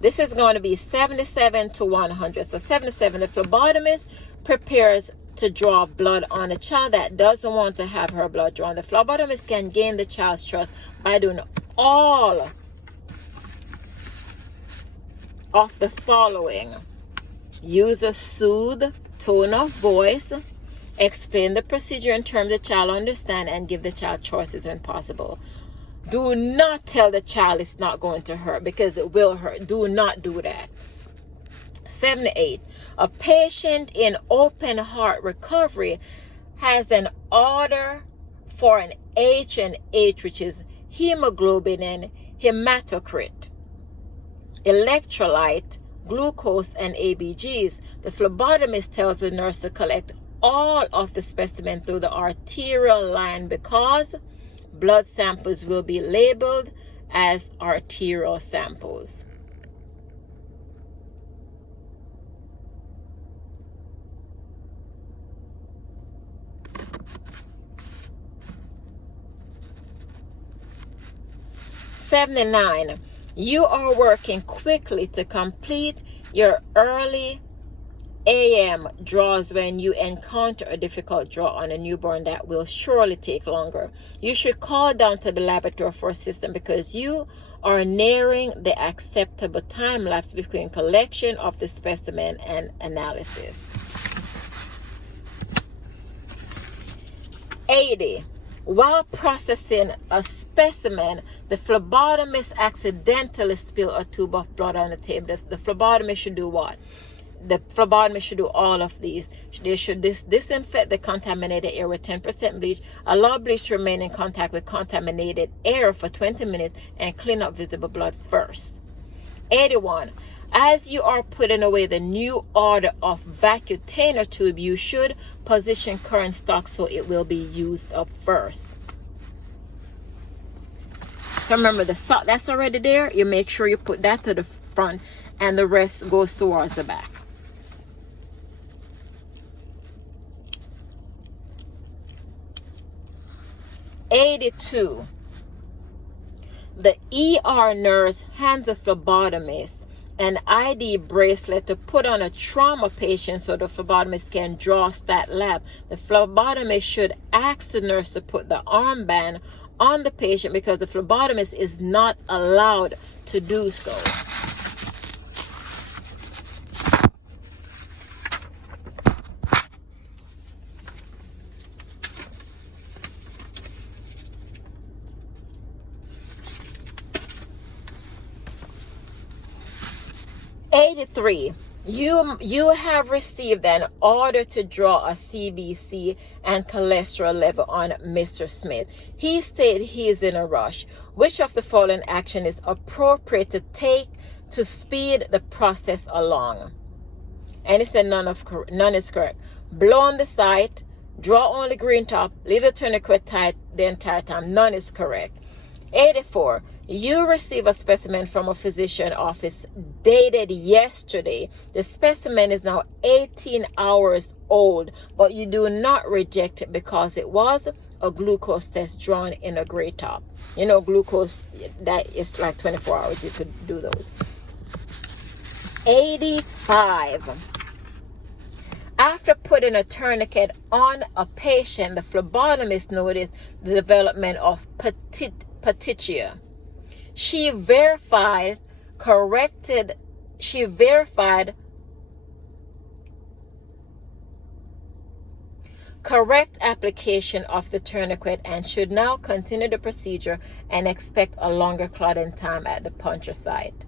This is going to be 77 to 100. So 77, the phlebotomist prepares to draw blood on a child that doesn't want to have her blood drawn. The phlebotomist can gain the child's trust by doing all of the following. Use a soothed tone of voice. Explain the procedure in terms the child understands, and give the child choices when possible. Do not tell the child it's not going to hurt, because it will hurt. Do not do that. 78. A patient in open heart recovery has an order for an H&H, which is hemoglobin and hematocrit, electrolyte, glucose, and ABGs. The phlebotomist tells the nurse to collect all of the specimen through the arterial line, because blood samples will be labeled as arterial samples. '79. You are working quickly to complete your early AM draws when you encounter a difficult draw on a newborn that will surely take longer. You should call down to the laboratory for assistance, because you are nearing the acceptable time lapse between collection of the specimen and analysis. 80. While processing a specimen, the phlebotomist accidentally spilled a tube of blood on the table. The phlebotomist should do what? The phlebotomist should do all of these. They should disinfect the contaminated air with 10% bleach, allow bleach to remain in contact with contaminated air for 20 minutes, and clean up visible blood first. 81. As you are putting away the new order of vacutainer tube, you should position current stock so it will be used up first. So remember, the stock that's already there, you make sure you put that to the front, and the rest goes towards the back. 82. The ER nurse hands the phlebotomist an ID bracelet to put on a trauma patient so the phlebotomist can draw stat lab. The phlebotomist should ask the nurse to put the armband on the patient, because the phlebotomist is not allowed to do so. '83. You have received an order to draw a CBC and cholesterol level on Mr. Smith. He said he is in a rush. Which of the following action is appropriate to take to speed the process along? And it said none is correct. Blow on the site, draw only green top, leave the tourniquet tight the entire time. None is correct. 84. You receive a specimen from a physician office dated yesterday. The specimen is now 18 hours old, but you do not reject it because it was a glucose test drawn in a gray top. You know, glucose, that is like 24 hours. You could do those. 85. After putting a tourniquet on a patient, the phlebotomist noticed the development of petechia. She verified correct application of the tourniquet and should now continue the procedure and expect a longer clotting time at the puncture site.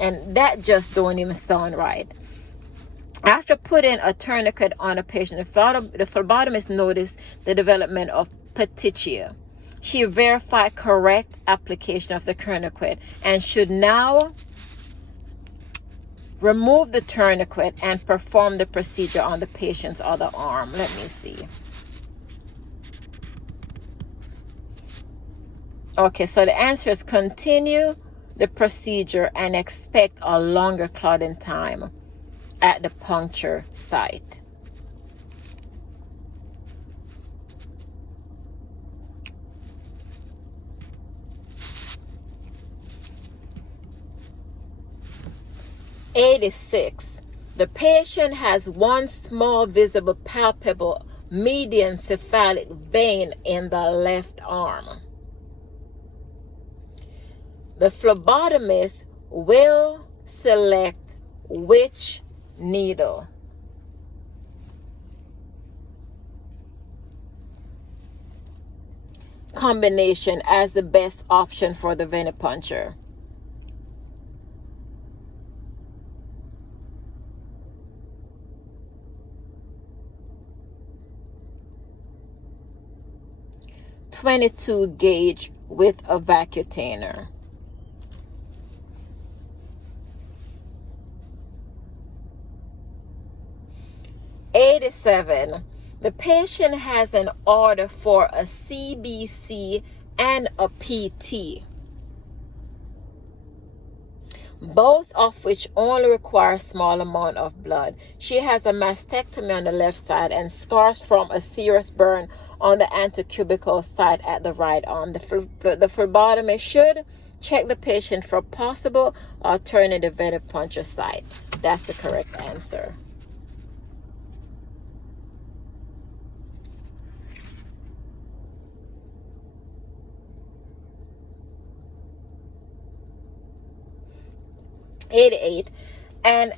And that just don't even sound right. After putting a tourniquet on a patient, the phlebotomist noticed the development of petechia. She verified correct application of the tourniquet and should now remove the tourniquet and perform the procedure on the patient's other arm. Let me see. Okay, so the answer is continue the procedure and expect a longer clotting time at the puncture site. 86. The patient has one small visible palpable median cephalic vein in the left arm. The phlebotomist will select which needle? Combination as the best option for the venipuncture. .22 gauge with a vacutainer. .87. The patient has an order for a CBC and a PT, both of which only require a small amount of blood. She has a mastectomy on the left side and scars from a serious burn on the antecubical side at the right arm. The phlebotomist should check the patient for possible alternative venipuncture site. That's the correct answer. .88. An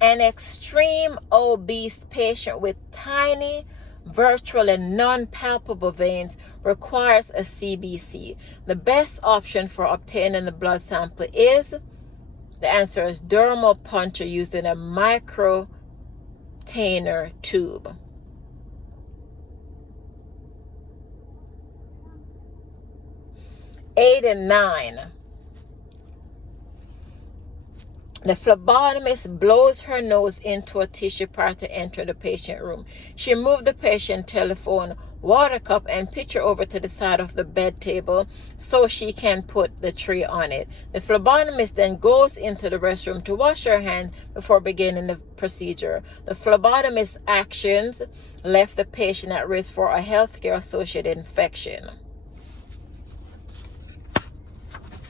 extreme obese patient with tiny, virtually non-palpable veins requires a CBC. The best option for obtaining the blood sample is, the answer is dermal puncture using a microtainer tube. .89. The phlebotomist blows her nose into a tissue prior to entering the patient room. She moved the patient telephone, water cup, and pitcher over to the side of the bed table so she can put the tray on it. The phlebotomist then goes into the restroom to wash her hands before beginning the procedure. The phlebotomist's actions left the patient at risk for a healthcare associated infection.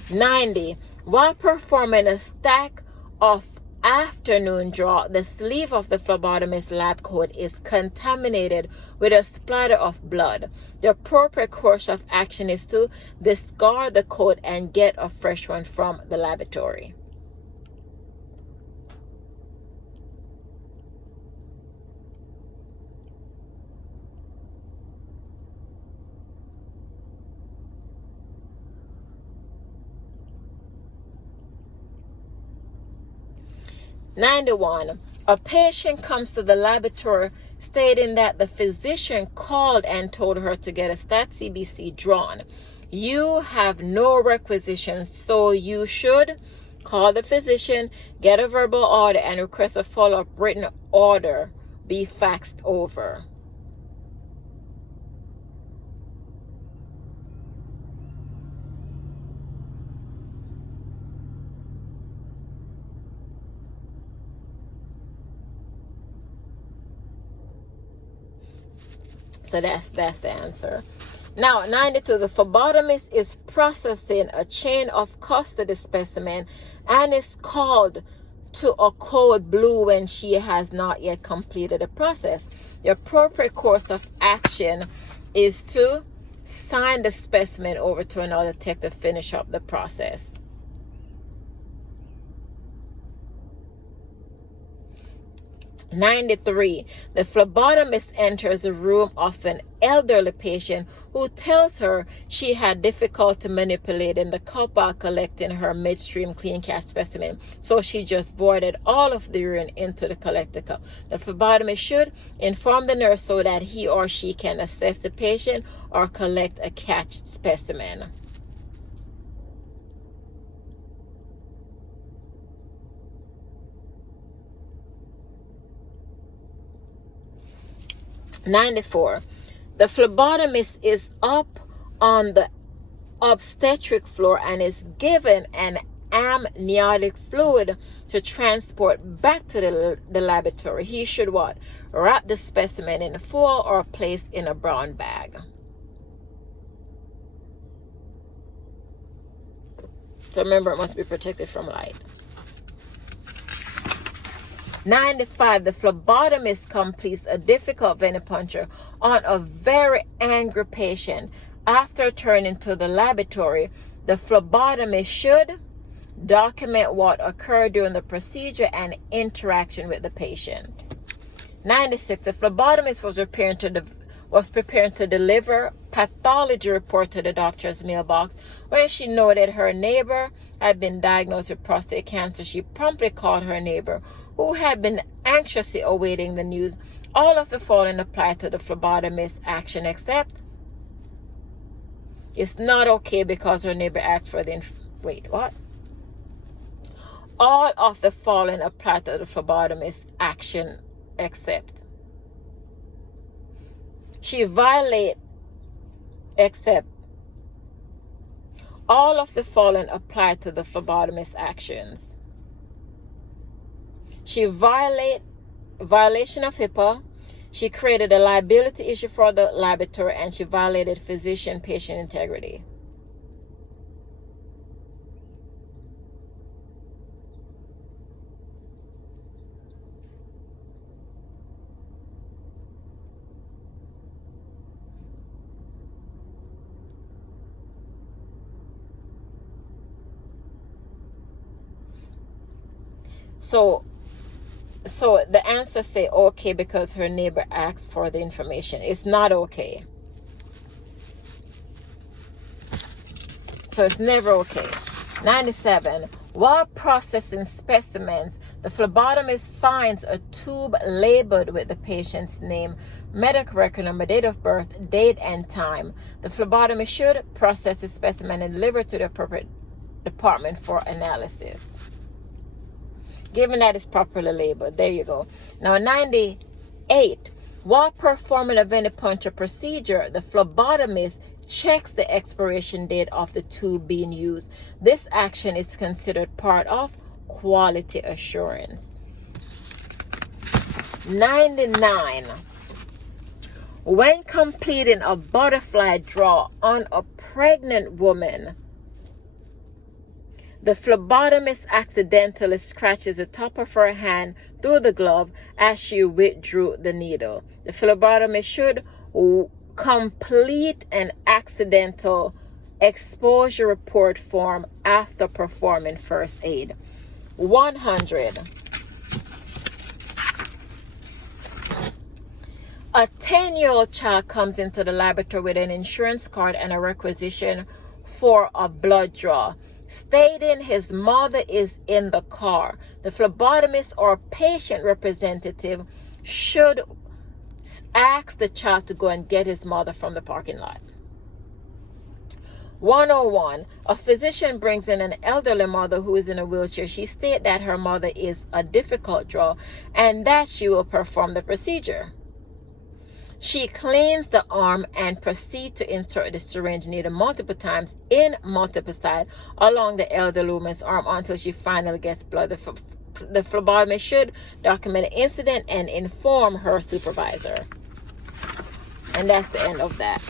90. While performing a stack of afternoon draw, the sleeve of the phlebotomist lab coat is contaminated with a splatter of blood. The appropriate course of action is to discard the coat and get a fresh one from the laboratory. .91. A patient comes to the laboratory stating that the physician called and told her to get a stat CBC drawn. You have no requisitions, so you should call the physician, get a verbal order, and request a follow-up written order be faxed over. So that's the answer. Now, 92, the phlebotomist is processing a chain of custody specimen and is called to a code blue when she has not yet completed the process. The appropriate course of action is to sign the specimen over to another tech to finish up the process. 93. The phlebotomist enters the room of an elderly patient who tells her she had difficulty manipulating the cup while collecting her midstream clean cast specimen, so she just voided all of the urine into the collector cup. The phlebotomist should inform the nurse so that he or she can assess the patient or collect a catched specimen. .94. The phlebotomist is up on the obstetric floor and is given an amniotic fluid to transport back to the laboratory. He should what? Wrap the specimen in foil or place in a brown bag. So remember, it must be protected from light. 95, the phlebotomist completes a difficult venipuncture on a very angry patient. After returning to the laboratory, the phlebotomist should document what occurred during the procedure and interaction with the patient. 96, the phlebotomist was preparing to deliver pathology report to the doctor's mailbox. When she noted her neighbor had been diagnosed with prostate cancer, she promptly called her neighbor, who had been anxiously awaiting the news. All of the following apply to the phlebotomist's action except it's not okay because her neighbor asked for the wait, what? All of the following apply to the phlebotomist's action except she violate except all of the following apply to the phlebotomist's actions. She violation of HIPAA. She created a liability issue for the laboratory, and she violated physician-patient integrity. So the answer say okay because her neighbor asked for the information. It's not okay. So it's never okay. 97. While processing specimens, the phlebotomist finds a tube labeled with the patient's name, medical record number, date of birth, date, and time. The phlebotomist should process the specimen and deliver it to the appropriate department for analysis, given that it's properly labeled. There you go. Now 98. While performing a venipuncture procedure, the phlebotomist checks the expiration date of the tube being used. This action is considered part of quality assurance. 99. When completing a butterfly draw on a pregnant woman, the phlebotomist accidentally scratches the top of her hand through the glove as she withdrew the needle. The phlebotomist should complete an accidental exposure report form after performing first aid. 100. A 10-year-old child comes into the laboratory with an insurance card and a requisition for a blood draw, stating his mother is in the car. The phlebotomist or patient representative should ask the child to go and get his mother from the parking lot. 101. A physician brings in an elderly mother who is in a wheelchair. She states that her mother is a difficult draw and that she will perform the procedure. She cleans the arm and proceeds to insert the syringe needle multiple times in multiple sites along the elderly woman's arm until she finally gets blood. The phlebotomist should document the incident and inform her supervisor. And that's the end of that.